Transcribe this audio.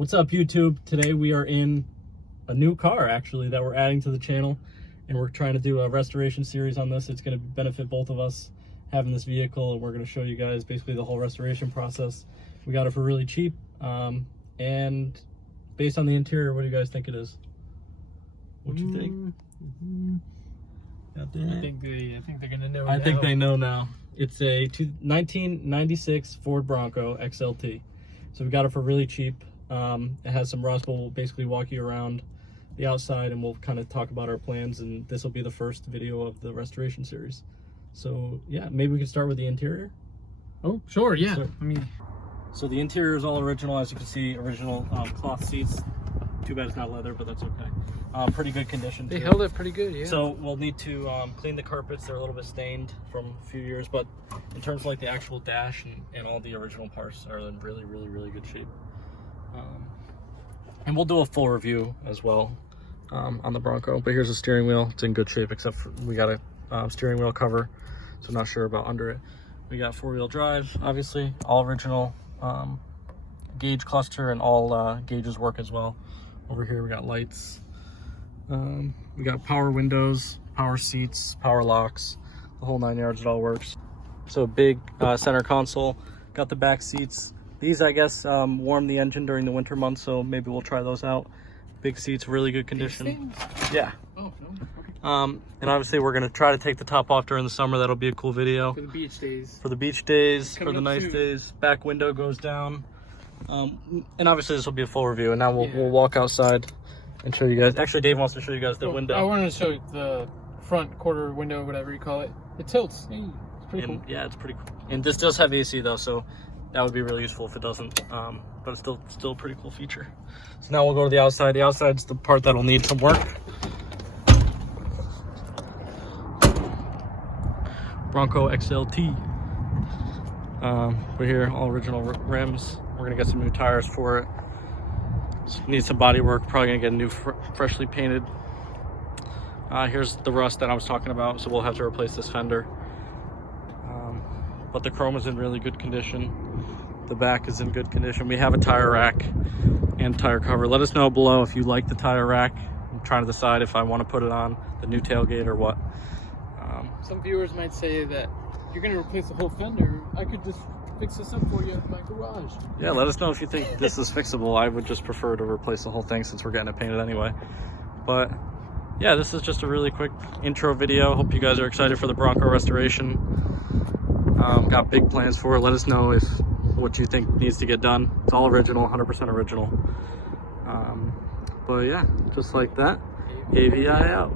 What's up, YouTube? Today we are in a new car, actually, that we're adding to the channel, and we're trying to do a restoration series on this. It's going to benefit both of us having this vehicle, and we're going to show you guys basically the whole restoration process. We got it for really cheap, and based on the interior, what do you guys think it is? What you think? I think they're gonna know. I think they know now. It's a 1996 Ford Bronco XLT. So we got it for really cheap. It has some rust, but we'll basically walk you around the outside and we'll kind of talk about our plans, and this will be the first video of the restoration series. So yeah, maybe we can start with the interior. Oh, sure, yeah. So the interior is all original, as you can see, original cloth seats. Too bad it's not leather, but that's okay. Pretty good condition too. They held it pretty good, yeah. So we'll need to clean the carpets. They're a little bit stained from a few years, but in terms of like the actual dash and all the original parts are in really good shape. And we'll do a full review as well on the Bronco. But here's the steering wheel. It's in good shape, except for we got a steering wheel cover, so not sure about under it. We got four-wheel drive, obviously, all original gauge cluster, and all gauges work as well. Over here we got lights. We got power windows, power seats, power locks, the whole 9 yards. It all works. So big center console. Got the back seats. These, I guess, warm the engine during the winter months, so maybe we'll try those out. Big seats, really good condition. Yeah. Oh, no. Okay. And obviously we're gonna try to take the top off during the summer. That'll be a cool video. For the beach days. For the beach days, for the nice soon. days. Back window goes down. And obviously this will be a full review. And now we'll walk outside and show you guys. Actually, Dave wants to show you guys the window. I wanted to show you the front quarter window, whatever you call it. It tilts. Hey, it's pretty cool. Yeah, it's pretty cool. And this does have AC though, so that would be really useful if it doesn't. But it's still a pretty cool feature. So now we'll go to the outside. The outside's the part that'll need some work. Bronco XLT. We're here, all original rims. We're gonna get some new tires for it. Need some body work. Probably gonna get a new freshly painted. Here's the rust that I was talking about, so we'll have to replace this fender. But the chrome is in really good condition. The back is in good condition. We have a tire rack and tire cover. Let us know below if you like the tire rack. I'm trying to decide if I want to put it on the new tailgate or what. Some viewers might say that you're gonna replace the whole fender. I could just fix this up for you in my garage. Yeah, let us know if you think this is fixable. I would just prefer to replace the whole thing since we're getting it painted anyway. But yeah, this is just a really quick intro video. Hope you guys are excited for the Bronco restoration. Got big plans for it. Let us know if what you think needs to get done. It's all original, 100% original. But yeah, just like that, AVI out.